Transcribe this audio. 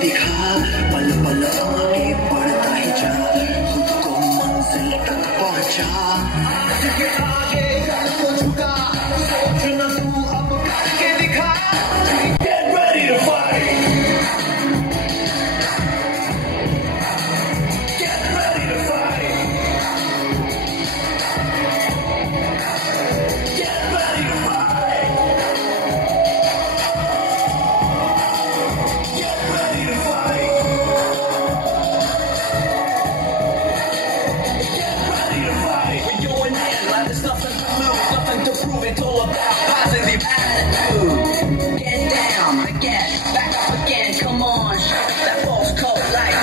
दिखा, पल पल आगे बढ़ता ही जा, खुद को मंजिल तक पहुंचा। आगे आगे कर को झुका, सोच न तू अब करके दिखा। Get ready to fight. Get ready to fight. Get ready to fight. Get ready to fight. Get ready to fight. When you're in hand, like there's nothing to lose, nothing to prove. It's all about positive attitude. Get down again, back up again. Come on, shake that false coat like